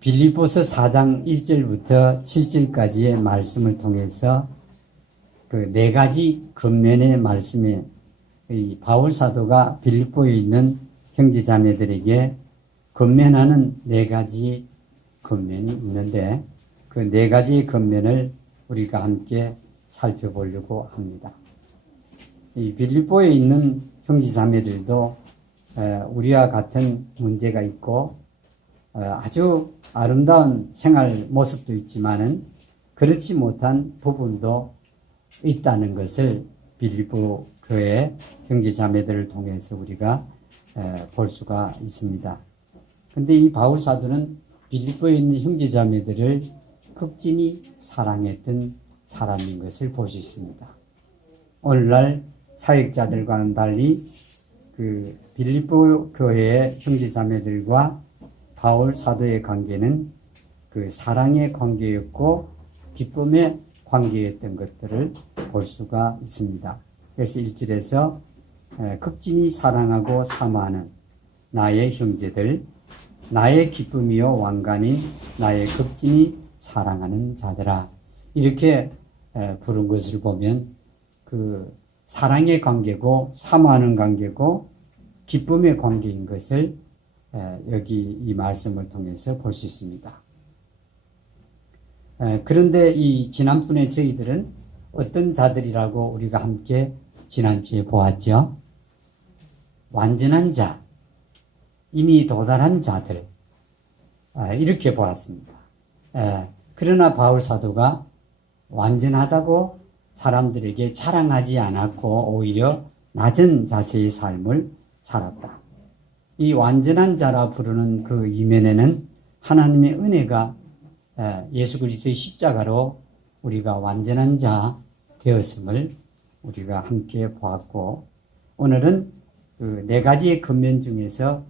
빌립보서 4장 1절부터 7절까지의 말씀을 통해서 그 네 가지 겉면의 말씀에 이 바울 사도가 빌립보에 있는 형제 자매들에게 겉면하는 네 가지 겉면이 있는데 그 네 가지 겉면을 우리가 함께 살펴보려고 합니다. 이 빌립보에 있는 형제 자매들도 우리와 같은 문제가 있고 아주 아름다운 생활 모습도 있지만은 그렇지 못한 부분도 있다는 것을 빌립보 교회 형제 자매들을 통해서 우리가 볼 수가 있습니다. 근데 이 바울 사도는 빌립보에 있는 형제 자매들을 극진히 사랑했던 사람인 것을 볼 수 있습니다. 오늘날 사역자들과는 달리 그 빌립보 교회의 형제 자매들과 바울 사도의 관계는 그 사랑의 관계였고 기쁨의 관계였던 것들을 볼 수가 있습니다. 그래서 1절에서 극진히 사랑하고 사모하는 나의 형제들, 나의 기쁨이요 왕관인 나의 극진히 사랑하는 자들아, 이렇게 부른 것을 보면 그 사랑의 관계고 사모하는 관계고 기쁨의 관계인 것을 여기 이 말씀을 통해서 볼 수 있습니다. 그런데 이 지난번에 저희들은 어떤 자들이라고 우리가 함께 지난주에 보았죠? 완전한 자, 이미 도달한 자들, 이렇게 보았습니다. 그러나 바울 사도가 완전하다고 사람들에게 자랑하지 않았고 오히려 낮은 자세의 삶을 살았다. 이 완전한 자라 부르는 그 이면에는 하나님의 은혜가 예수 그리스도의 십자가로 우리가 완전한 자 되었음을 우리가 함께 보았고, 오늘은 그 네 가지의 겉면 중에서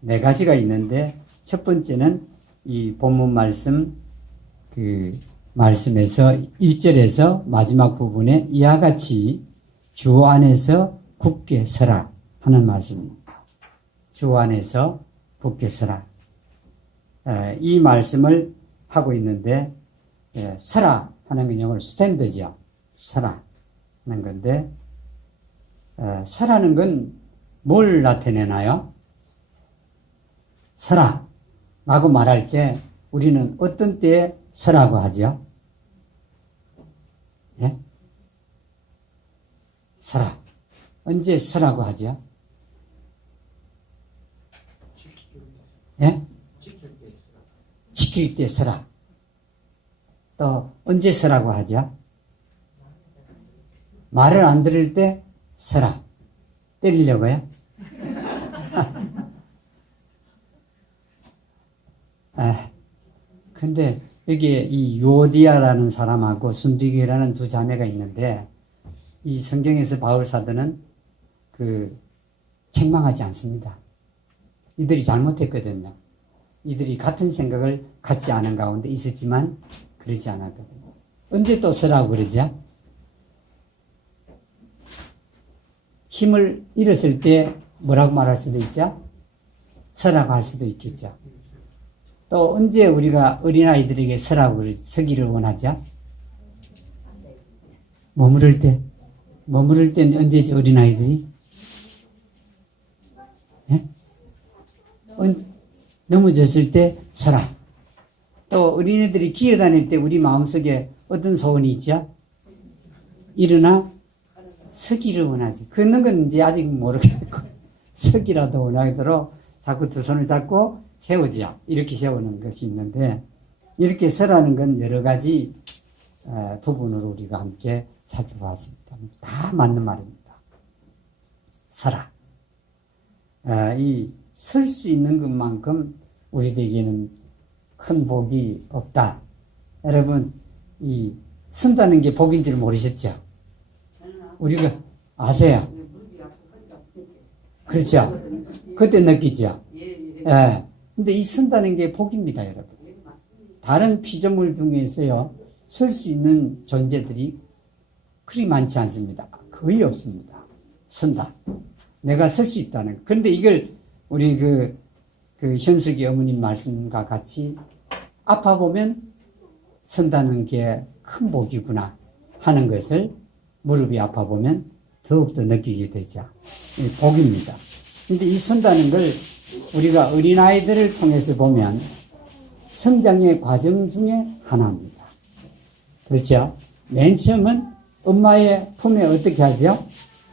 네 가지가 있는데 첫 번째는 이 본문 말씀 그 말씀에서 1절에서 마지막 부분에 이와 같이 주 안에서 굳게 서라 하는 말씀입니다. 주 안에서 굳게 서라. 이 말씀을 하고 있는데 서라 하는 건 영어로 스탠드죠. 서라 하는 건데 서라는 건 뭘 나타내나요? 서라 라고 말할 때 우리는 어떤 때에 서라고 하죠? 예? 서라. 언제 서라고 하죠? 예? 지킬 때 서라. 또 언제 서라고 하죠? 말을 안 들을 때 서라. 때리려고요? 근데 여기에 이 요디아라는 사람하고 순디게라는 두 자매가 있는데 이 성경에서 바울 사도는 그 책망하지 않습니다. 이들이 잘못했거든요. 이들이 같은 생각을 갖지 않은 가운데 있었지만 그러지 않았거든요. 언제 또 서라고 그러죠? 힘을 잃었을 때 뭐라고 말할 수도 있죠? 서라고 할 수도 있겠죠. 또 언제 우리가 어린아이들에게 서기를 원하죠? 머무를 때 언제지 어린아이들이? 예? 넘어졌을 때 서라. 또 어린애들이 기어다닐 때 우리 마음속에 어떤 소원이 있죠? 일어나 서기를 원하지. 걷는 건 이제 아직 모르겠고 서기라도 원하도록 자꾸 두 손을 잡고 세우죠. 이렇게 세우는 것이 있는데 이렇게 서라는 건 여러 가지 부분으로 우리가 함께 살펴봤습니다. 다 맞는 말입니다. 서라. 이 설 수 있는 것만큼 우리에게는 큰 복이 없다. 여러분, 이 선다는 게 복인 줄 모르셨죠? 우리가 아세요? 그렇죠? 그때 느끼죠? 예. 근데 이 선다는 게 복입니다, 여러분. 다른 피조물 중에서요, 설 수 있는 존재들이 그리 많지 않습니다. 거의 없습니다. 선다. 내가 설 수 있다는 거. 그런데 이걸 우리 그 현숙이 어머님 말씀과 같이 아파보면 선다는 게 큰 복이구나 하는 것을 무릎이 아파보면 더욱더 느끼게 되죠. 복입니다. 근데 이 선다는 걸 우리가 어린아이들을 통해서 보면 성장의 과정 중에 하나입니다. 그렇죠? 맨 처음은 엄마의 품에 어떻게 하죠?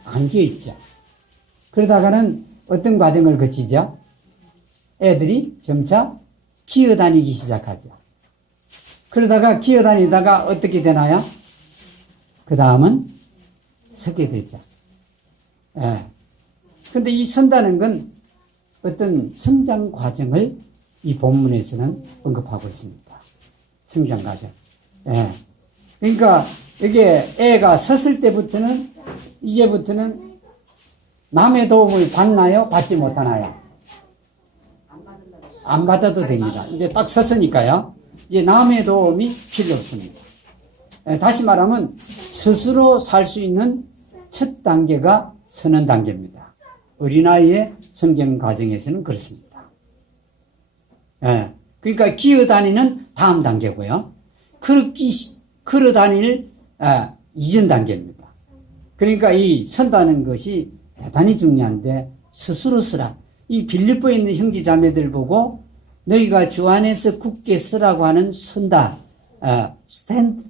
안겨 있죠. 그러다가는 어떤 과정을 거치죠? 애들이 점차 기어다니기 시작하죠. 그러다가 기어다니다가 어떻게 되나요? 그 다음은 서게 되죠. 예. 근데 이 선다는 건 어떤 성장 과정을 이 본문에서는 언급하고 있습니다. 성장 과정. 예. 그러니까 이게 애가 섰을 때부터는 이제부터는 남의 도움을 받나요? 받지 못하나요? 안 받아도 됩니다. 이제 딱 섰으니까요. 이제 남의 도움이 필요 없습니다. 다시 말하면 스스로 살 수 있는 첫 단계가 서는 단계입니다. 어린아이의 성장 과정에서는 그렇습니다. 그러니까 기어다니는 다음 단계고요. 걸어다닐 이전 단계입니다. 그러니까 이 선다는 것이 대단히 중요한데 스스로 서라. 이 빌립보에 있는 형제 자매들 보고 너희가 주 안에서 굳게 서라고 하는 선다, stand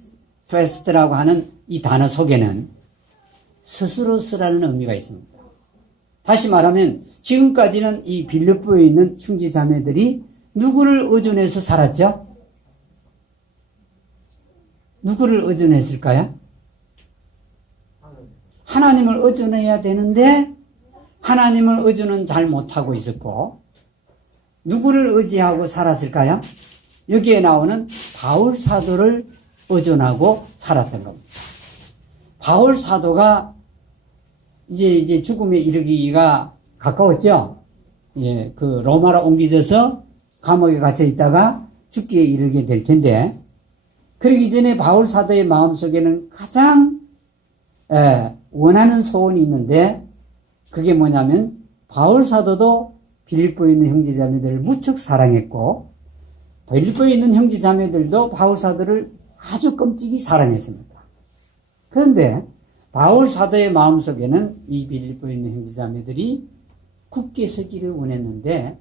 fast라고 하는 이 단어 속에는 스스로 서라는 의미가 있습니다. 다시 말하면 지금까지는 이 빌립보에 있는 형제 자매들이 누구를 의존해서 살았죠? 누구를 의존했을까요? 하나님을 의존해야 되는데 하나님을 의존은 잘 못하고 있었고 누구를 의지하고 살았을까요? 여기에 나오는 바울 사도를 의존하고 살았던 겁니다. 바울 사도가 이제 죽음에 이르기가 가까웠죠. 예, 그 로마로 옮겨져서 감옥에 갇혀 있다가 죽기에 이르게 될 텐데, 그러기 전에 바울 사도의 마음속에는 가장 원하는 소원이 있는데, 그게 뭐냐면 바울 사도도 빌립보에 있는 형제자매들을 무척 사랑했고 빌립보에 있는 형제자매들도 바울 사도를 아주 끔찍이 사랑했습니다. 그런데 바울 사도의 마음속에는 이 빌립보에 있는 형제자매들이 굳게 서기를 원했는데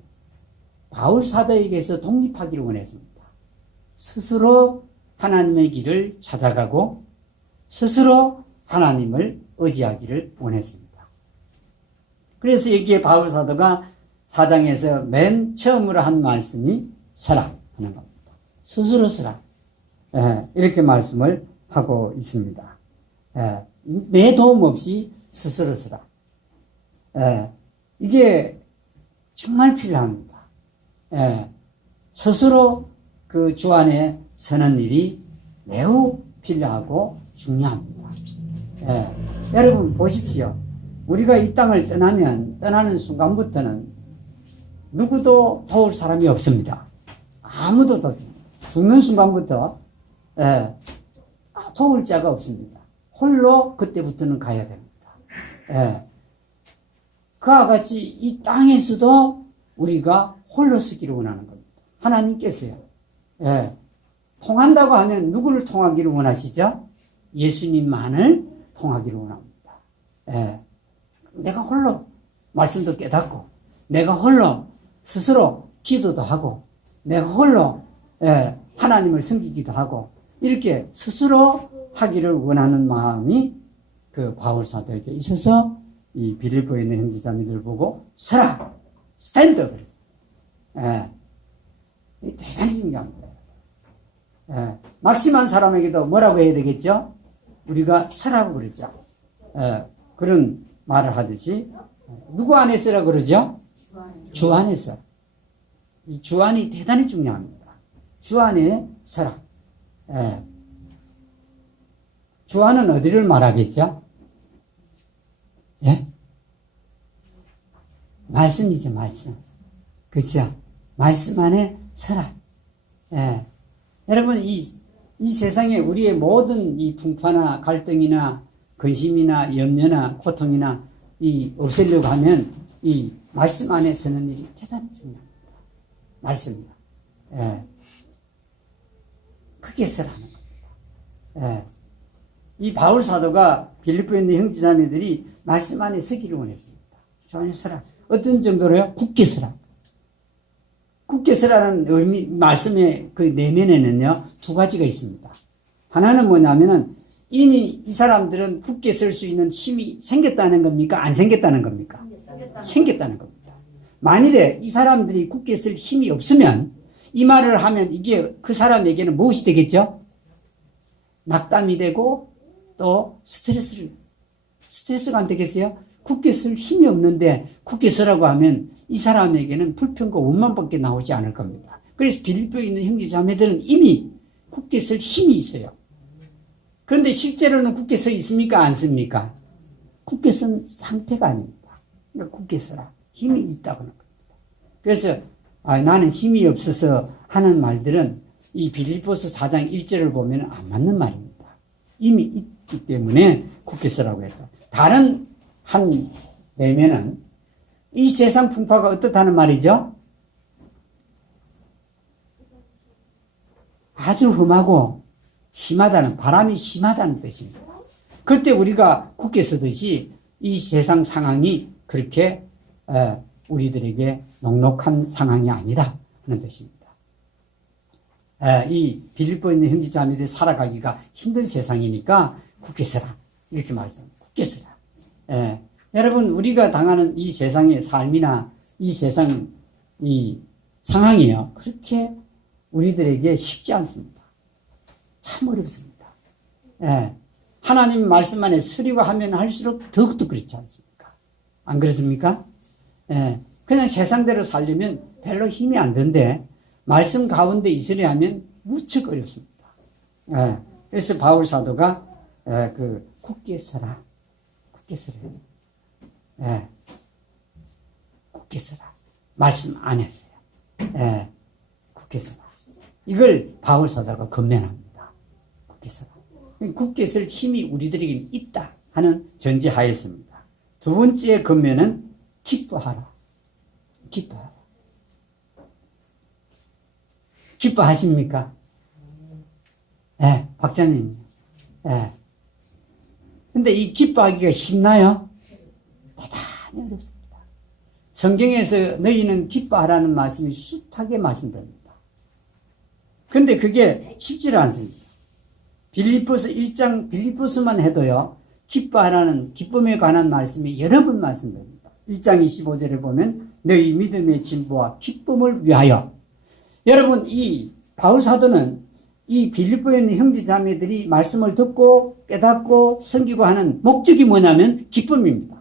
바울 사도에게서 독립하기를 원했습니다. 스스로 하나님의 길을 찾아가고 스스로 하나님을 의지하기를 원했습니다. 그래서 여기에 바울 사도가 4장에서 맨 처음으로 한 말씀이 서라 하는 겁니다. 스스로 서라. 이렇게 말씀을 하고 있습니다. 내 도움 없이 스스로 서라. 이게 정말 필요합니다. 스스로 그 주 안에 서는 일이 매우 필요하고 중요합니다. 여러분 보십시오. 우리가 이 땅을 떠나는 순간부터는 누구도 도울 사람이 없습니다. 아무도 죽는 순간부터 도울 자가 없습니다. 홀로 그때부터는 가야 됩니다. 그와 같이 이 땅에서도 우리가 홀로 서기를 원하는 겁니다. 하나님께서요. 통한다고 하면 누구를 통하기를 원하시죠? 예수님만을 통하기를 원합니다. 내가 홀로 말씀도 깨닫고 내가 홀로 스스로 기도도 하고 내가 홀로 하나님을 섬기기도 하고 이렇게 스스로 하기를 원하는 마음이 그 바울 사도에게 있어서 이 빌립보에 있는 형제자매들 보고 서라 스탠드 대단히 중요합니다. 낙심한 사람에게도 뭐라고 해야 되겠죠? 우리가 서라고 그러죠. 그런 말을 하듯이 누구 안에 서라 그러죠? 주 안에서. 이 주 안이 대단히 중요합니다. 주 안에 서라. 주 안은 어디를 말하겠죠? 예? 말씀이죠, 말씀. 그렇죠? 말씀 안에 서라. 여러분, 이 세상에 우리의 모든 이 풍파나 갈등이나 근심이나 염려나 고통이나 이 없애려고 하면 이 말씀 안에 서는 일이 대단히 중요합니다. 말씀이요. 예. 크게 쓰라는 겁니다. 예. 이 바울 사도가 빌립보에 있는 형제자매들이 말씀 안에 서기를 원했습니다. 조용히 서라. 어떤 정도로요? 굳게 서라. 굳게 서라는 의미, 말씀의 그 내면에는요, 두 가지가 있습니다. 하나는 뭐냐면은 이미 이 사람들은 굳게 설 수 있는 힘이 생겼다는 겁니까? 안 생겼다는 겁니까? 생겼다는 겁니다. 만일에 이 사람들이 굳게 쓸 힘이 없으면 이 말을 하면 이게 그 사람에게는 무엇이 되겠죠? 낙담이 되고 또 스트레스가 안 되겠어요? 굳게 쓸 힘이 없는데 굳게 서라고 하면 이 사람에게는 불평과 원망밖에 나오지 않을 겁니다. 그래서 빌립보에 있는 형제자매들은 이미 굳게 쓸 힘이 있어요. 그런데 실제로는 굳게 서 있습니까? 안 씁니까? 굳게 쓴 상태가 아닙니다. 그러니까 굳게 서라. 힘이 있다고 하는 겁니다. 그래서 나는 힘이 없어서 하는 말들은 이 빌립보서 4장 1절을 보면 안 맞는 말입니다. 이미 있기 때문에 굳게 서라고 했다. 다른 한 내면은 이 세상 풍파가 어떻다는 말이죠? 아주 험하고 심하다는, 바람이 심하다는 뜻입니다. 그때 우리가 굳게 서듯이 이 세상 상황이 그렇게 우리들에게 녹록한 상황이 아니다 하는 뜻입니다. 이 빌립보에 있는 형제자매들이 살아가기가 힘든 세상이니까 굳게 서라 이렇게 말씀합니다. 굳게 서라. 여러분 우리가 당하는 이 세상의 삶이나 이 세상 이 상황이요 그렇게 우리들에게 쉽지 않습니다. 참 어렵습니다. 하나님 말씀 안에 서리고 하면 할수록 더욱더 그렇지 않습니까? 안 그렇습니까? 그냥 세상대로 살려면 별로 힘이 안 든데 말씀 가운데 있으려 하면 무척 어렵습니다. 그래서 바울 사도가 굳게 서라. 굳게 서라. 굳게 서라. 말씀 안에서요. 굳게 서라. 이걸 바울 사도가 건면합니다. 굳게 서라. 굳게 설 힘이 우리들에게 있다 하는 전제하였습니다. 두 번째 건면은 기뻐하라. 기뻐하라. 기뻐하십니까? 박사님. 근데 이 기뻐하기가 쉽나요? 대단히 어렵습니다. 성경에서 너희는 기뻐하라는 말씀이 숱하게 말씀됩니다. 근데 그게 쉽지를 않습니다. 빌립보서 1장 빌립보서만 해도요. 기뻐하라는 기쁨에 관한 말씀이 여러 번 말씀됩니다. 1장 25절에 보면 너희 믿음의 진보와 기쁨을 위하여. 여러분 이 바울 사도는 이 빌립보에 있는 형제자매들이 말씀을 듣고 깨닫고 섬기고 하는 목적이 뭐냐면 기쁨입니다.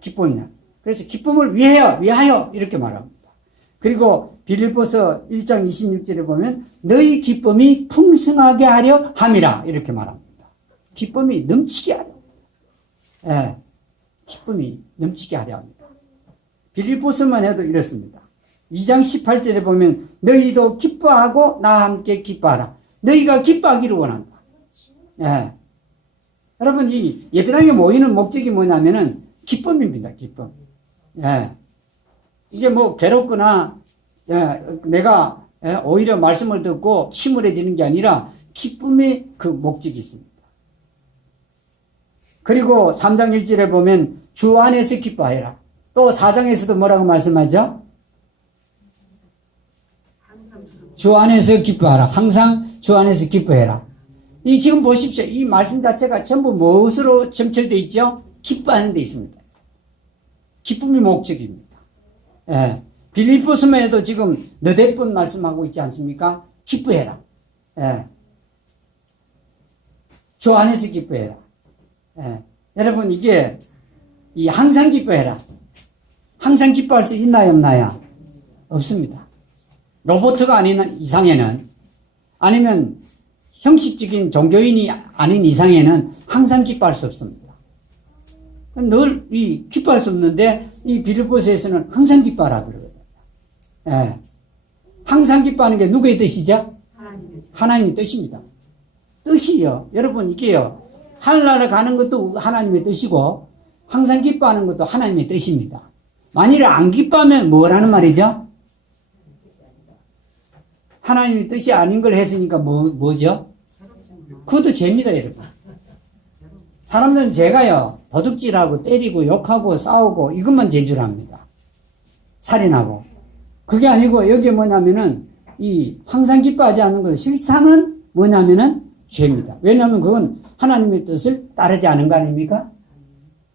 기쁨이냐. 그래서 기쁨을 위하여 이렇게 말합니다. 그리고 빌립보서 1장 26절에 보면 너희 기쁨이 풍성하게 하려 함이라 이렇게 말합니다. 기쁨이 넘치게 하려. 기쁨이 넘치게 하려 합니다. 빌립보서만 해도 이렇습니다. 2장 18절에 보면 너희도 기뻐하고 나와 함께 기뻐하라. 너희가 기뻐하기를 원한다. 여러분 이 예배당에 모이는 목적이 뭐냐면은 기쁨입니다. 기쁨. 이게 뭐 괴롭거나 내가 오히려 말씀을 듣고 침울해지는 게 아니라 기쁨의 그 목적이 있습니다. 그리고 3장 1절에 보면 주 안에서 기뻐하여라. 또 4장에서도 뭐라고 말씀하죠? 주 안에서 기뻐하라. 항상 주 안에서 기뻐해라. 이 지금 보십시오. 이 말씀 자체가 전부 무엇으로 점철되어 있죠? 기뻐하는 데 있습니다. 기쁨이 목적입니다. 빌립보서만 해도 지금 너댓 번 말씀하고 있지 않습니까? 기뻐해라. 주 안에서 기뻐해라. 여러분 이게 이 항상 기뻐해라. 항상 기뻐할 수 있나요 없나요? 없습니다. 로봇가 아닌 이상에는 아니면 형식적인 종교인이 아닌 이상에는 항상 기뻐할 수 없습니다. 늘 기뻐할 수 없는데 이 빌립보서에서는 항상 기뻐하라 그래요. 항상 기뻐하는 게 누구의 뜻이죠? 하나님의 뜻입니다. 뜻이요. 여러분 이게요. 하늘나라 가는 것도 하나님의 뜻이고 항상 기뻐하는 것도 하나님의 뜻입니다. 만일 안 기뻐하면 뭐라는 말이죠? 하나님의 뜻이 아닌 걸 했으니까 뭐죠? 그것도 죄입니다, 여러분. 사람들은 죄가요, 도둑질하고 때리고 욕하고 싸우고 이것만 죄인 줄 압니다. 살인하고. 그게 아니고 여기에 뭐냐면은 이 항상 기뻐하지 않는 것은 실상은 뭐냐면은 죄입니다. 왜냐하면 그건 하나님의 뜻을 따르지 않은 거 아닙니까?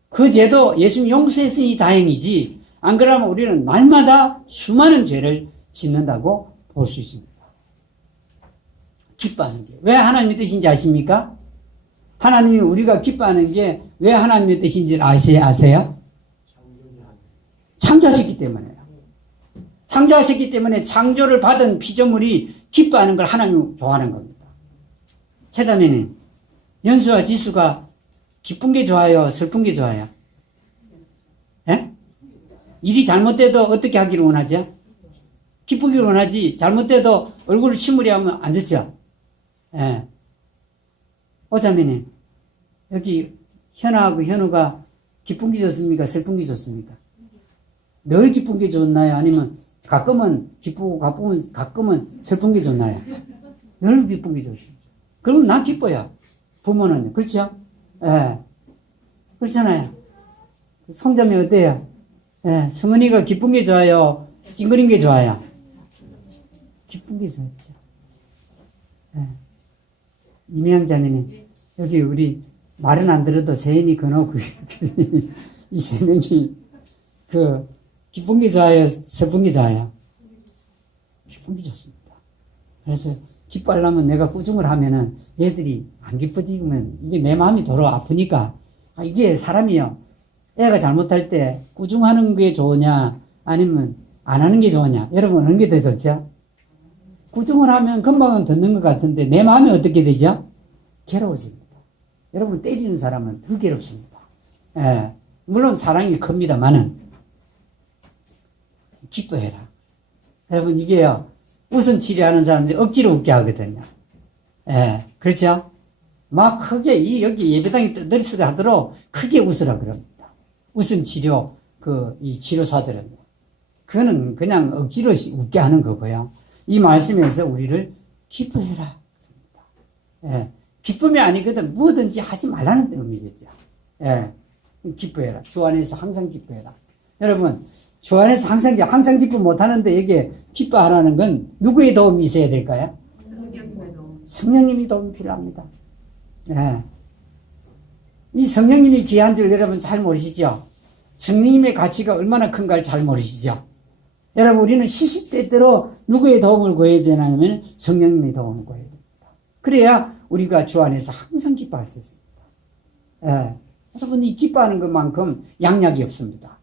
그 죄도 예수님 용서했으니 다행이지, 안 그러면 우리는 날마다 수많은 죄를 짓는다고 볼 수 있습니다. 기뻐하는 게 왜 하나님의 뜻인지 아십니까? 하나님이 우리가 기뻐하는 게 왜 하나님의 뜻인지 아세요? 창조하셨기 때문에요. 창조하셨기 때문에 창조를 받은 피조물이 기뻐하는 걸 하나님 좋아하는 겁니다. 최다면은 연수와 지수가 기쁜 게 좋아요? 슬픈 게 좋아요? 예? 일이 잘못돼도 어떻게 하기를 원하죠? 기쁘기를 원하지. 잘못돼도 얼굴을 침울히 하면 안 좋죠? 예. 오자매님, 여기 현아하고 현우가 기쁜 게 좋습니까? 슬픈 게 좋습니까? 늘 기쁜 게 좋나요? 아니면 가끔은 기쁘고 가끔은 슬픈 게 좋나요? 늘 기쁜 게 좋습니다. 그러면 난 기뻐요. 부모는. 그렇죠? 예. 그렇잖아요. 성자매 어때요? 예. 성은이가 기쁜 게 좋아요? 찡그린 게 좋아요? 기쁜 게 좋았죠. 예. 이명자매님, 여기 우리 말은 안 들어도 세인이 근호 이 세 명이 기쁜 게 좋아요? 슬픈 게 좋아요? 기쁜 게 좋습니다. 그래서 기뻐하려면 내가 꾸중을 하면은 얘들이 안 기뻐지면 이게 내 마음이 도로 아프니까, 이게 사람이요, 애가 잘못할 때 꾸중하는 게 좋으냐 아니면 안 하는 게 좋으냐, 여러분 어느 게 더 좋죠? 꾸중을 하면 금방은 듣는 것 같은데 내 마음이 어떻게 되죠? 괴로워집니다. 여러분 때리는 사람은 더 괴롭습니다. 예. 물론 사랑이 큽니다만은 기뻐해라. 여러분 이게요, 웃음 치료하는 사람들이 억지로 웃게 하거든요. 예. 그렇죠? 막 크게 여기 예배당이 떠들썩 하도록 크게 웃으라 그럽니다. 웃음 치료 이 치료사들은 그거는 그냥 억지로 웃게 하는 거고요. 이 말씀에서 우리를 기뻐해라. 예. 기쁨이 아니거든 뭐든지 하지 말라는 의미겠죠. 예. 기뻐해라. 주 안에서 항상 기뻐해라. 여러분, 주 안에서 항상 기뻐 못하는데 여기에 기뻐하라는 건 누구의 도움이 있어야 될까요? 성령님이 도움이 필요합니다. 예. 이 성령님이 귀한 줄 여러분 잘 모르시죠? 성령님의 가치가 얼마나 큰가를 잘 모르시죠? 여러분, 우리는 시시때때로 누구의 도움을 구해야 되냐면 성령님의 도움을 구해야 됩니다. 그래야 우리가 주 안에서 항상 기뻐할 수 있습니다. 예. 여러분, 이 기뻐하는 것만큼 양약이 없습니다.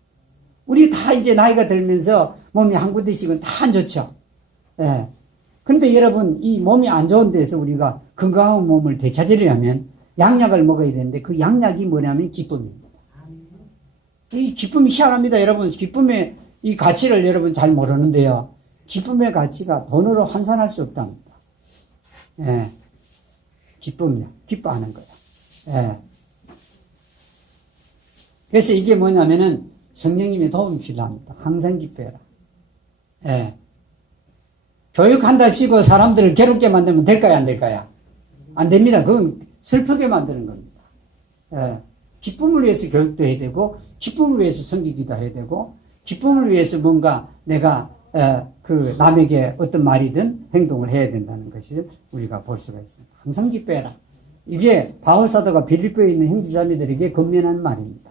우리 다 이제 나이가 들면서 몸이 한 군데씩은 다 안 좋죠. 예. 근데 여러분, 이 몸이 안 좋은 데서 우리가 건강한 몸을 되찾으려면 양약을 먹어야 되는데 그 양약이 뭐냐면 기쁨입니다. 이 기쁨이 희한합니다. 여러분, 기쁨의 이 가치를 여러분 잘 모르는데요. 기쁨의 가치가 돈으로 환산할 수 없답니다. 예. 기쁨이요. 기뻐하는 거예요. 예. 그래서 이게 뭐냐면은 성령님의 도움이 필요합니다. 항상 기뻐해라. 예. 교육한답시고 사람들을 괴롭게 만들면 될까요? 안 될까요? 안 됩니다. 그건 슬프게 만드는 겁니다. 예. 기쁨을 위해서 교육도 해야 되고, 기쁨을 위해서 섬기기도 해야 되고, 기쁨을 위해서 뭔가 내가 남에게 어떤 말이든 행동을 해야 된다는 것을 우리가 볼 수가 있습니다. 항상 기뻐해라. 이게 바울 사도가 빌립보에 있는 형제자매들에게 권면하는 말입니다.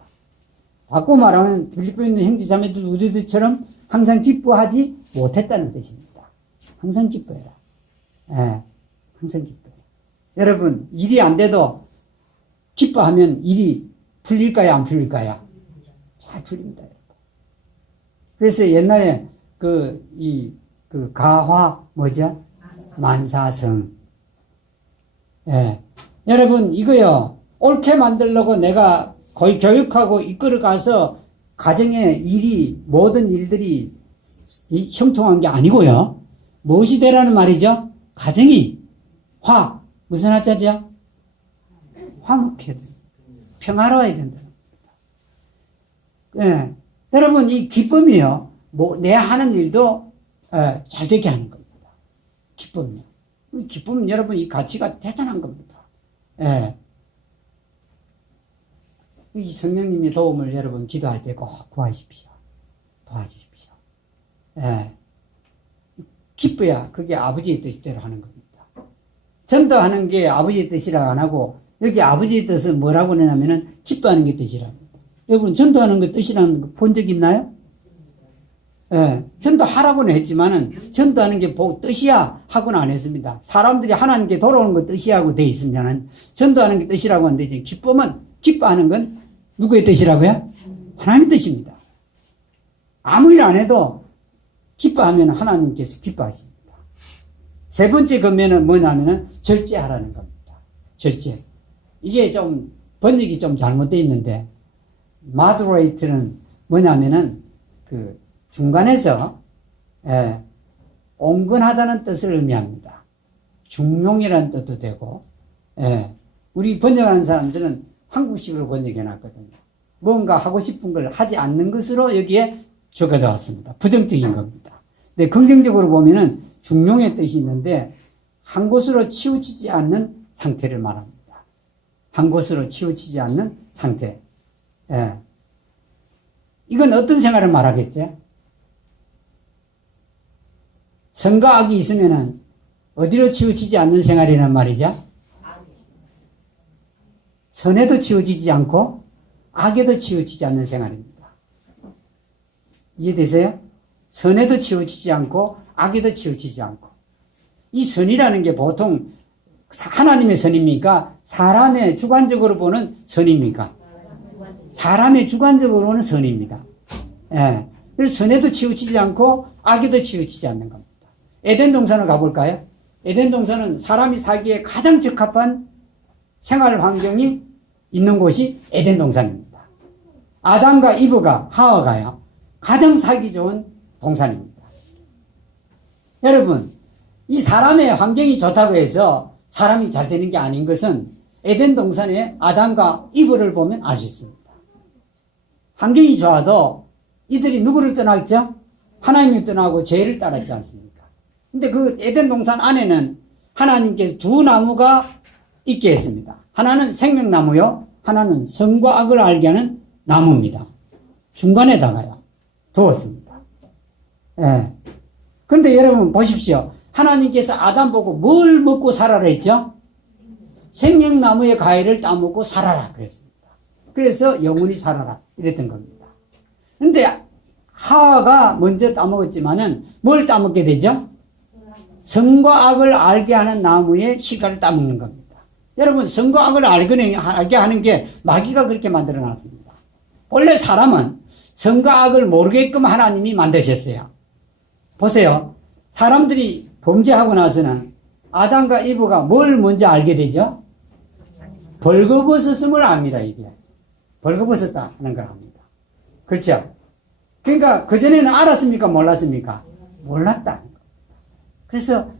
바꿔 말하면 빌립보에 있는 형제자매들 우리들처럼 항상 기뻐하지 못했다는 뜻입니다. 항상 기뻐해라. 예, 항상 기뻐해라. 여러분, 일이 안 돼도 기뻐하면 일이 풀릴까요? 안 풀릴까요? 잘 풀립니다. 그래서 옛날에 가화 뭐죠? 만사성. 예. 여러분, 이거요, 옳게 만들려고 내가 거의 교육하고 이끌어 가서 가정의 모든 일들이 형통한 게 아니고요. 무엇이 되라는 말이죠? 가정이 무슨 하자죠? 화목해야 돼요. 평화로워야 된다. 예. 여러분, 이 기쁨이요, 내 하는 일도 잘 되게 하는 겁니다. 기쁨이요. 기쁨은 여러분 이 가치가 대단한 겁니다. 예. 이 성령님의 도움을 여러분 기도할 때 꼭 구하십시오. 도와주십시오. 예. 기뻐야 그게 아버지의 뜻대로 하는 겁니다. 전도하는 게 아버지의 뜻이라 안 하고 여기 아버지의 뜻은 뭐라고 하냐면은 기뻐하는 게 뜻이랍니다. 여러분 전도하는 게 뜻이라는 거 본 적 있나요? 예. 전도하라고는 했지만은 전도하는 게 뜻이야 하고는 안 했습니다. 사람들이 하나님께 돌아오는 거 뜻이야 하고 되어 있으면은 전도하는 게 뜻이라고 하는데 이제 기뻐하는 건 누구의 뜻이라고요? 하나님 뜻입니다. 아무 일 안 해도 기뻐하면 하나님께서 기뻐하십니다. 세 번째 건면은 뭐냐면은 절제하라는 겁니다. 절제. 이게 좀 번역이 좀 잘못되어 있는데 moderate는 뭐냐면은 그 중간에서 온건하다는 뜻을 의미합니다. 중용이라는 뜻도 되고 우리 번역하는 사람들은 한국식으로 번역해놨거든요. 뭔가 하고 싶은 걸 하지 않는 것으로 여기에 적어놓았습니다. 부정적인 겁니다. 근데 긍정적으로 보면은 중용의 뜻이 있는데 한 곳으로 치우치지 않는 상태를 말합니다. 한 곳으로 치우치지 않는 상태. 이건 어떤 생활을 말하겠죠? 선과 악이 있으면은 어디로 치우치지 않는 생활이란 말이죠? 선에도 치우치지 않고 악에도 치우치지 않는 생활입니다. 이해되세요? 선에도 치우치지 않고 악에도 치우치지 않고. 이 선이라는 게 보통 하나님의 선입니까? 사람의 주관적으로 보는 선입니까? 사람의 주관적으로 보는 선입니다. 그래서 선에도 치우치지 않고 악에도 치우치지 않는 겁니다. 에덴 동산을 가볼까요? 에덴 동산은 사람이 살기에 가장 적합한 생활 환경이 있는 곳이 에덴 동산입니다. 아담과 이브가 하와가요 가장 살기 좋은 동산입니다. 여러분, 이 사람의 환경이 좋다고 해서 사람이 잘 되는 게 아닌 것은 에덴 동산의 아담과 이브를 보면 알 수 있습니다. 환경이 좋아도 이들이 누구를 떠났죠? 하나님을 떠나고 죄를 따랐지 않습니까? 근데 그 에덴 동산 안에는 하나님께서 두 나무가 있게 했습니다. 하나는 생명나무요, 하나는 선과 악을 알게 하는 나무입니다. 중간에다가요 두었습니다. 근데 여러분 보십시오. 하나님께서 아담 보고 뭘 먹고 살아라 했죠? 생명나무의 과일을 따먹고 살아라 그랬습니다. 그래서 영원히 살아라 이랬던 겁니다. 근데 하와가 먼저 따먹었지만은 뭘 따먹게 되죠? 선과 악을 알게 하는 나무의 씨가를 따먹는 겁니다. 여러분, 선과 악을 알게 하는 게 마귀가 그렇게 만들어 놨습니다. 원래 사람은 선과 악을 모르게끔 하나님이 만드셨어요. 보세요. 사람들이 범죄하고 나서는 아담과 이브가 뭘 먼저 알게 되죠? 벌거벗었음을 압니다, 이게. 벌거벗었다 하는 걸 압니다. 그렇죠? 그러니까 그전에는 알았습니까? 몰랐습니까? 몰랐다. 그래서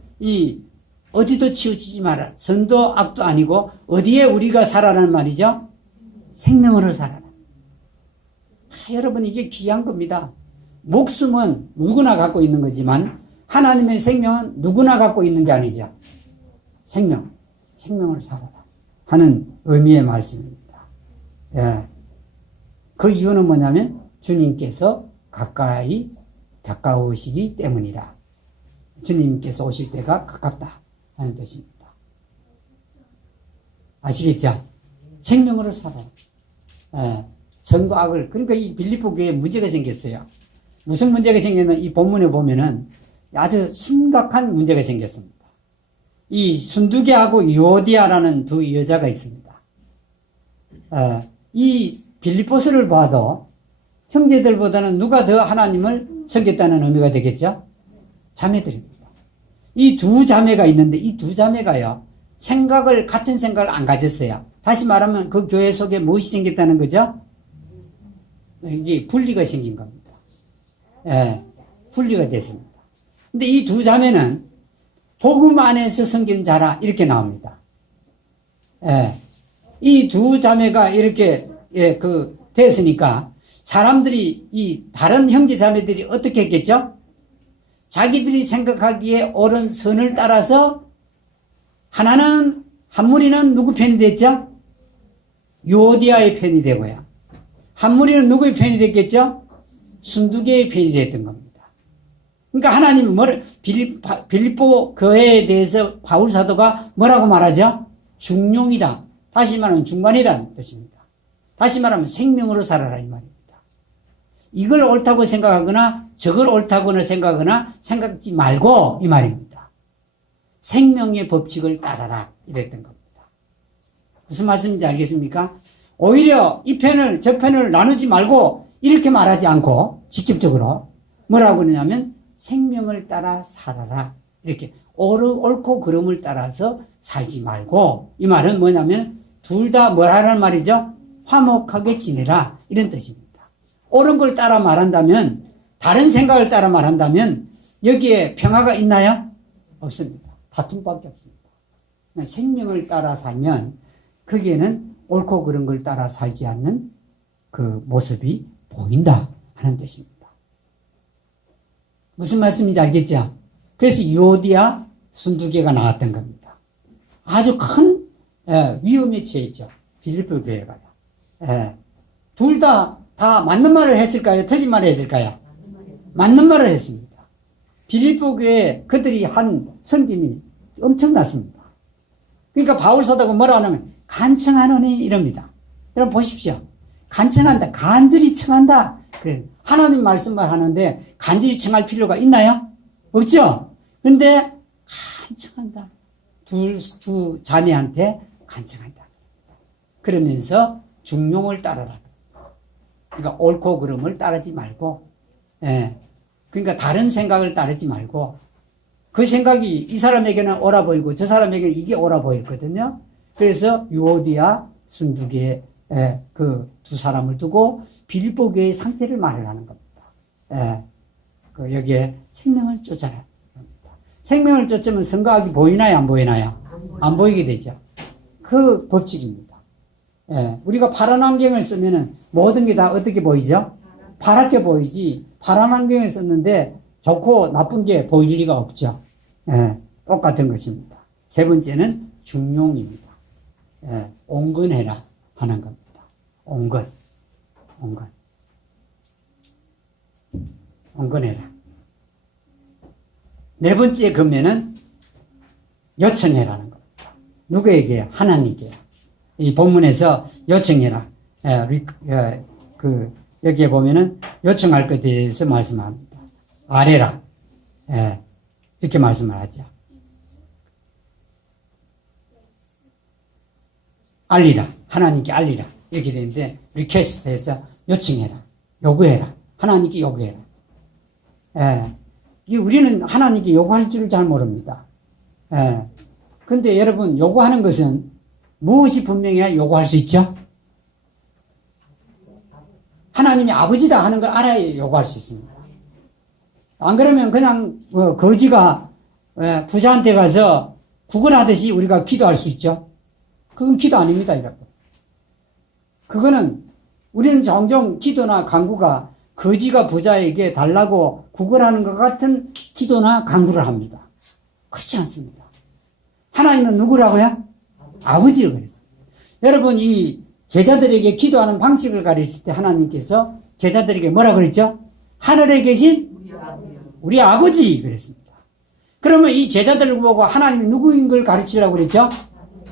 어디도 치우치지 마라. 선도 악도 아니고 어디에 우리가 살아라는 말이죠? 생명으로 살아라. 여러분, 이게 귀한 겁니다. 목숨은 누구나 갖고 있는 거지만 하나님의 생명은 누구나 갖고 있는 게 아니죠. 생명을 살아라 하는 의미의 말씀입니다. 그 이유는 뭐냐면 주님께서 가까우시기 때문이라. 주님께서 오실 때가 가깝다 하는 뜻입니다. 아시겠죠? 생명으로 살아라. 선과 악을. 그러니까 이 빌립보 교회에 문제가 생겼어요. 무슨 문제가 생겼냐면 이 본문에 보면은 아주 심각한 문제가 생겼습니다. 이 순두계하고 요디아라는 두 여자가 있습니다. 이 빌립보서를 봐도 형제들보다는 누가 더 하나님을 섬겼다는 의미가 되겠죠? 자매들입니다. 이 두 자매가 있는데 이 두 자매가요, 같은 생각을 안 가졌어요. 다시 말하면 그 교회 속에 무엇이 생겼다는 거죠? 이게 분리가 생긴 겁니다. 분리가 됐습니다. 근데 이 두 자매는 복음 안에서 섬긴 자라 이렇게 나옵니다. 이 두 자매가 이렇게 됐으니까 사람들이 이 다른 형제 자매들이 어떻게 했겠죠? 자기들이 생각하기에 옳은 선을 따라서 하나는 한 무리는 누구 편이 됐죠? 유오디아의 편이 되고요. 한 무리는 누구의 편이 됐겠죠? 순두개의 편이 됐던 겁니다. 그러니까 하나님은 빌립보 교회에 대해서 바울 사도가 뭐라고 말하죠? 중용이다. 다시 말하면 중간이다는 뜻입니다. 다시 말하면 생명으로 살아라 이 말입니다. 이걸 옳다고 생각하거나 저걸 옳다고 생각하거나 생각지 말고 이 말입니다. 생명의 법칙을 따라라 이랬던 겁니다. 무슨 말씀인지 알겠습니까? 오히려 이 편을 저 편을 나누지 말고 이렇게 말하지 않고 직접적으로 뭐라고 그러냐면 생명을 따라 살아라 이렇게 옳고 그름을 따라서 살지 말고 이 말은 뭐냐면 둘 다 뭐라는 말이죠? 화목하게 지내라 이런 뜻입니다. 옳은 걸 따라 말한다면 다른 생각을 따라 말한다면 여기에 평화가 있나요? 없습니다. 다툼밖에 없습니다. 생명을 따라 살면 거기에는 옳고 그른 걸 따라 살지 않는 그 모습이 보인다 하는 뜻입니다. 무슨 말씀인지 알겠죠? 그래서 유오디아 순두개가 나왔던 겁니다. 아주 큰 위험에 처했죠. 빌립보 교회가요. 둘 다 맞는 말을 했을까요? 틀린 말을 했을까요? 맞는 말을 했습니다. 빌립보 교회 그들이 한 성김이 엄청났습니다. 그러니까 바울 사도가 뭐라 하냐면 간청하노니 이럽니다. 여러분 보십시오. 간청한다. 간절히 청한다. 그래. 하나님 말씀만 하는데 간절히 청할 필요가 있나요? 없죠? 그런데 간청한다. 두 자매한테 간청한다. 그러면서 중용을 따르라. 그러니까 옳고 그름을 따르지 말고, 그러니까 다른 생각을 따르지 말고, 그 생각이 이 사람에게는 옳아 보이고 저 사람에게는 이게 옳아 보였거든요. 그래서 유오디아 순두개 그 두 사람을 두고 빌립보 교회의 상태를 말하는 겁니다. 여기에 생명을 쫓아라. 생명을 쫓으면 선과학이 보이나요? 안 보이나요? 안 보이게 되죠. 그 법칙입니다. 우리가 파란 안경을 쓰면은 모든 게 다 어떻게 보이죠? 파랗게 보이지. 파란 안경을 썼는데 좋고 나쁜 게 보일 리가 없죠. 똑같은 것입니다. 세 번째는 중용입니다. 온건해라 하는 겁니다. 온건해라. 네 번째 금면은 요청해라는 겁니다. 누구에게요? 하나님께요. 이 본문에서 요청해라. 여기에 보면은 요청할 것에 대해서 말씀합니다. 아뢰라. 이렇게 말씀을 하죠. 알리라. 하나님께 알리라. 이렇게 되는데, 리퀘스트해서 요청해라. 요구해라. 하나님께 요구해라. 우리는 하나님께 요구할 줄을 잘 모릅니다. 근데 여러분, 요구하는 것은 무엇이 분명해야 요구할 수 있죠? 하나님이 아버지다 하는 걸 알아야 요구할 수 있습니다. 안 그러면 그냥 거지가 부자한테 가서 구걸하듯이 우리가 기도할 수 있죠. 그건 기도 아닙니다, 여러분. 그거는 우리는 종종 기도나 간구가 거지가 부자에게 달라고 구걸하는 것 같은 기도나 간구를 합니다. 그렇지 않습니다. 하나님은 누구라고요? 아버지요. 그래요. 여러분, 이 제자들에게 기도하는 방식을 가르칠 때 하나님께서 제자들에게 뭐라 그랬죠? 하늘에 계신 우리 아버지 그랬습니다. 그러면 이 제자들을 보고 하나님이 누구인 걸 가르치려고 그랬죠?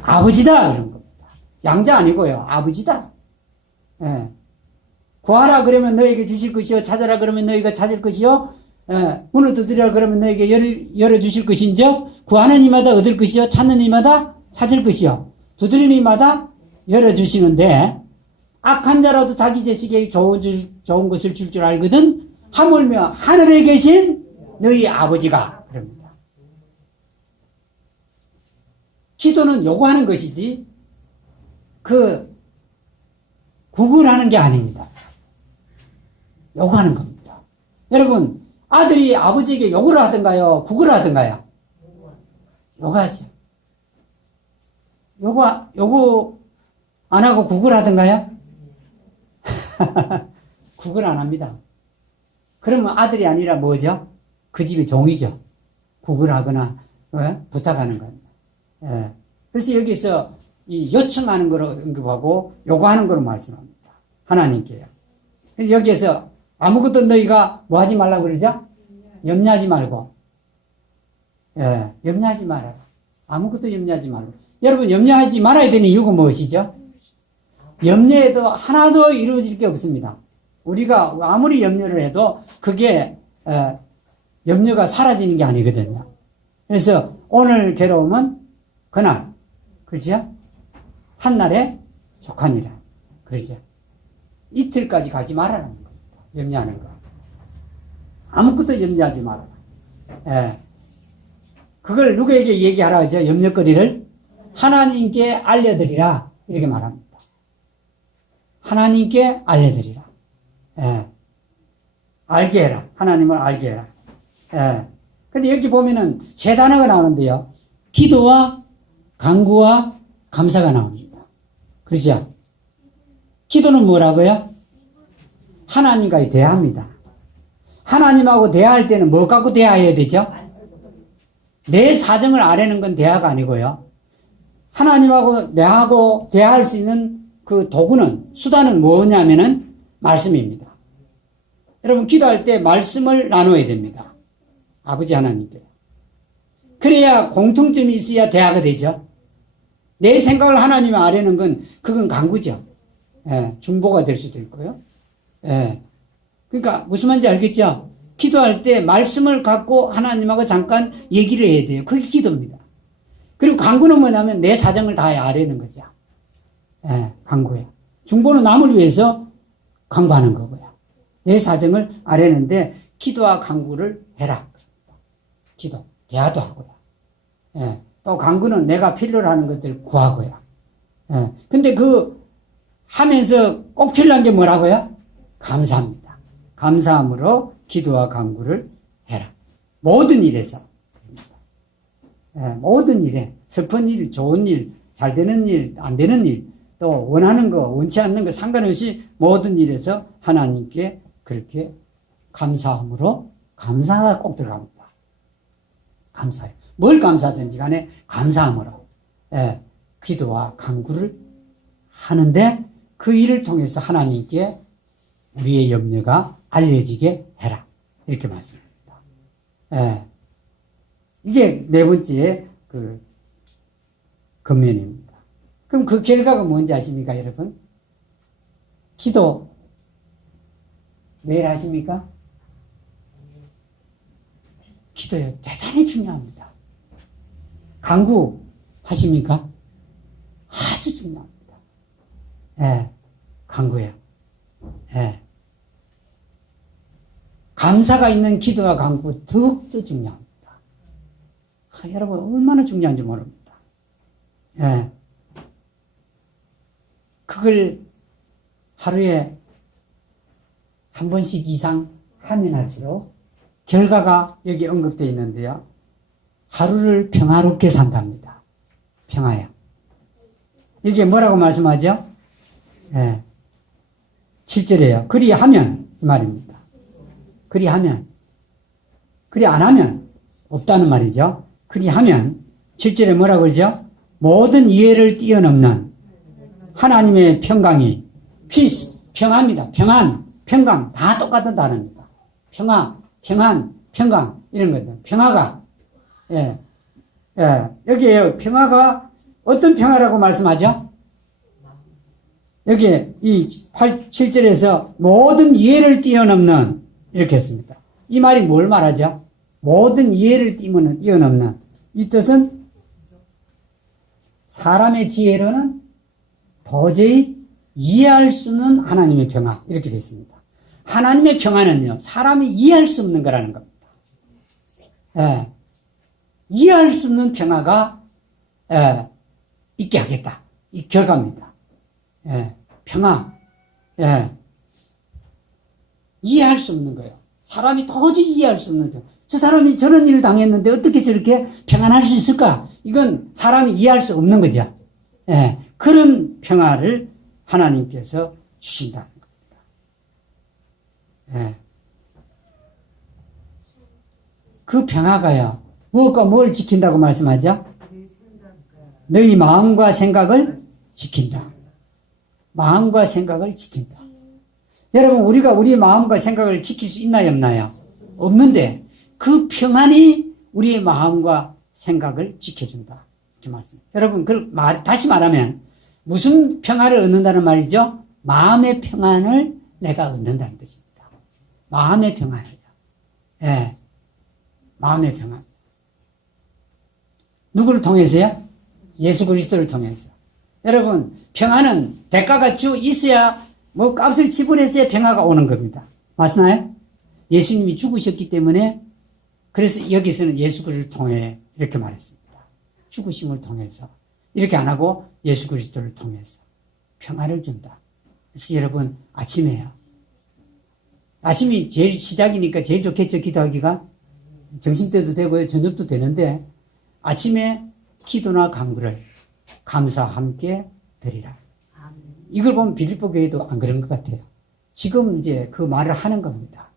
아버지다 이런 겁니다. 양자 아니고요. 아버지다. 구하라 그러면 너에게 주실 것이요, 찾아라 그러면 너희가 찾을 것이요, 문을 두드리라 그러면 너에게 열어주실 것인즉 구하는 이마다 얻을 것이요, 찾는 이마다 찾을 것이요, 두드리는 이마다 열어주시는데 악한 자라도 자기 자식에게 좋은 것을 줄 줄 알거든 하물며 하늘에 계신 너희 아버지가 그럽니다. 기도는 요구하는 것이지 구걸하는 게 아닙니다. 요구하는 겁니다. 여러분, 아들이 아버지에게 요구를 하든가요? 구걸을 하든가요? 요구하죠. 요구 안 하고 구걸 하든가요? 구걸 안 합니다. 그러면 아들이 아니라 뭐죠? 그 집의 종이죠. 구걸하거나 부탁하는 겁니다. 예. 그래서 여기서 이 요청하는 거로 언급하고 요구하는 거로 말씀합니다. 하나님께요. 여기에서 아무것도 너희가 뭐 하지 말라고 그러죠? 염려하지 말고. 예, 염려하지 말아라. 아무것도 염려하지 말고. 여러분, 염려하지 말아야 되는 이유가 무엇이죠? 염려해도 하나도 이루어질 게 없습니다. 우리가 아무리 염려를 해도 그게 염려가 사라지는 게 아니거든요. 그래서 오늘 괴로움은 그날, 그렇죠? 한날에 속하니라. 그렇죠? 이틀까지 가지 말아라는 겁니다. 염려하는 거. 아무것도 염려하지 말아라. 예. 그걸 누구에게 얘기하라 하죠? 염려거리를 하나님께 알려드리라. 이렇게 말합니다. 하나님께 알려드리라. 예. 알게 해라. 하나님을 알게 해라. 예. 근데 여기 보면은 세 단어가 나오는데요. 기도와 간구와 감사가 나옵니다. 그렇죠? 기도는 뭐라고요? 하나님과 대화합니다. 하나님하고 대화할 때는 뭘 갖고 대화해야 되죠? 내 사정을 아뢰는 건 대화가 아니고요. 하나님하고 내하고 대화할 수 있는 그 도구는, 수단은 뭐냐면은 말씀입니다. 여러분, 기도할 때 말씀을 나눠야 됩니다. 아버지 하나님께. 그래야 공통점이 있어야 대화가 되죠. 내 생각을 하나님에 아뢰는 건, 그건 간구죠. 예, 중보가 될 수도 있고요. 예. 그러니까 무슨 말인지 알겠죠? 기도할 때 말씀을 갖고 하나님하고 잠깐 얘기를 해야 돼요. 그게 기도입니다. 그리고 간구는 뭐냐면 내 사정을 다 아뢰는 거죠. 예, 간구예요. 중보는 남을 위해서 간구하는 거고요. 내 사정을 아뢰는데 기도와 간구를 해라. 기도, 대화도 하고요. 예, 또 간구는 내가 필요로 하는 것들 구하고요. 예, 근데 하면서 꼭 필요한 게 뭐라고요? 감사합니다. 감사함으로 기도와 간구를 해라. 모든 일에서. 예, 모든 일에. 슬픈 일, 좋은 일, 잘 되는 일, 안 되는 일, 또 원하는 거, 원치 않는 거 상관없이 모든 일에서 하나님께 그렇게 감사함으로, 감사가 꼭 들어갑니다. 감사해요. 뭘 감사하든지 간에 감사함으로, 예, 기도와 간구를 하는데 그 일을 통해서 하나님께 우리의 염려가 알려지게 해라. 이렇게 말씀합니다. 예. 이게 네 번째 근면입니다. 그럼 그 결과가 뭔지 아십니까, 여러분? 기도 매일 하십니까? 기도요. 대단히 중요합니다. 간구 하십니까? 아주 중요합니다. 예. 간구예요. 예. 감사가 있는 기도와 간구 더욱더 중요합니다. 여러분, 얼마나 중요한지 모릅니다. 예. 그걸 하루에 한 번씩 이상 하면 할수록 결과가 여기 언급되어 있는데요. 하루를 평화롭게 산답니다. 평화야. 이게 뭐라고 말씀하죠? 예. 7절에요. 그리하면, 이 말입니다. 그리하면. 그리 안 하면 없다는 말이죠. 그리하면, 7절에 뭐라고 그러죠? 모든 이해를 뛰어넘는 하나님의 평강이, peace, 평화입니다. 평안, 평강, 다 똑같은 단어입니다. 평화, 평안, 평강, 이런 것들. 평화가, 예, 예, 여기에요. 평화가 어떤 평화라고 말씀하죠? 여기에 이 7절에서 모든 이해를 뛰어넘는, 이렇게 했습니다. 이 말이 뭘 말하죠? 모든 이해를 뛰어넘는. 이 뜻은 사람의 지혜로는 도저히 이해할 수 없는 하나님의 평화. 이렇게 되어 있습니다. 하나님의 평화는요, 사람이 이해할 수 없는 거라는 겁니다. 예. 이해할 수 없는 평화가, 예, 있게 하겠다. 이 결과입니다. 예, 평화. 예. 이해할 수 없는 거예요. 사람이 도저히 이해할 수 없는 거예요. 저 사람이 저런 일을 당했는데 어떻게 저렇게 평안할 수 있을까? 이건 사람이 이해할 수 없는 거죠. 예. 그런 평화를 하나님께서 주신다는 겁니다. 예. 그 평화가요. 무엇과 뭘 지킨다고 말씀하죠? 너희 마음과 생각을 지킨다. 마음과 생각을 지킨다. 여러분, 우리가 우리 마음과 생각을 지킬 수 있나요, 없나요? 없는데, 그 평안이 우리의 마음과 생각을 지켜준다. 이렇게 말씀. 여러분, 다시 말하면, 무슨 평화를 얻는다는 말이죠? 마음의 평안을 내가 얻는다는 뜻입니다. 마음의 평안을요. 예. 마음의 평안. 누구를 통해서요? 예수 그리스도를 통해서. 여러분, 평안은 대가가 있어야, 값을 지불해서야 평화가 오는 겁니다. 맞나요? 예수님이 죽으셨기 때문에, 그래서 여기서는 예수 그리스도를 통해, 이렇게 말했습니다. 죽으심을 통해서. 이렇게 안 하고, 예수 그리스도를 통해서 평화를 준다. 그래서 여러분, 아침에요. 아침이 제일 시작이니까 제일 좋겠죠, 기도하기가. 점심때도 되고요, 저녁도 되는데, 아침에 기도나 간구를 감사와 함께 드리라. 이걸 보면 빌립보 교회도 안 그런 것 같아요. 지금 이제 그 말을 하는 겁니다.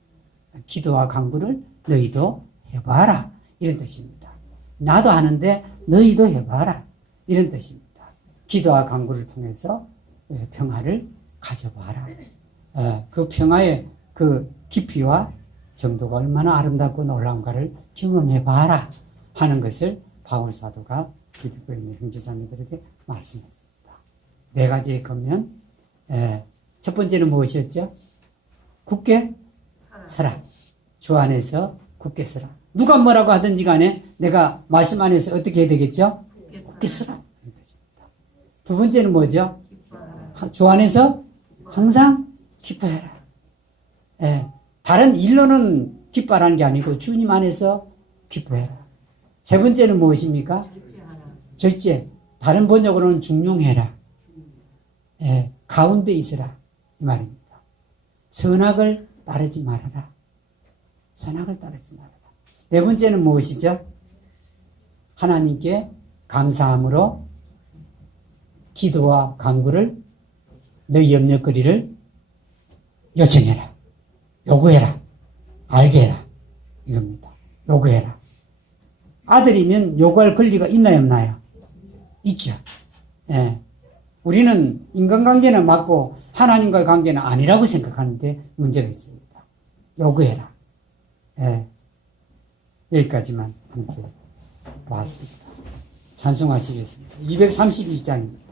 기도와 간구를 너희도 해봐라. 이런 뜻입니다. 나도 하는데 너희도 해봐라. 이런 뜻입니다. 기도와 간구를 통해서 평화를 가져봐라. 그 평화의 그 깊이와 정도가 얼마나 아름답고 놀라운가를 경험해봐라 하는 것을 바울 사도가 빌립보에 있는 형제자매들에게 말씀했습니다. 네 가지의 권면. 첫 번째는 무엇이었죠? 굳게 서라. 주 안에서 굳게 서라. 누가 뭐라고 하든지 간에 내가 말씀 안에서 어떻게 해야 되겠죠? 굳게 서라. 두 번째는 뭐죠? 주 안에서 항상 기뻐해라. 다른 일로는 기뻐하라는 게 아니고 주님 안에서 기뻐해라. 세 번째는 무엇입니까? 절제. 다른 번역으로는 중용해라. 가운데 있으라. 이 말입니다. 선악을 따르지 말아라. 선악을 따르지 말아라. 네 번째는 무엇이죠? 하나님께 감사함으로 기도와 간구를 너희 염려거리를 요청해라. 요구해라. 알게 해라. 이겁니다. 요구해라. 아들이면 요구할 권리가 있나요, 없나요? 있죠. 우리는 인간관계는 맞고 하나님과의 관계는 아니라고 생각하는데 문제가 있습니다. 요구해라. 여기까지만 함께 보았습니다. 찬송하시겠습니다. 231장입니다.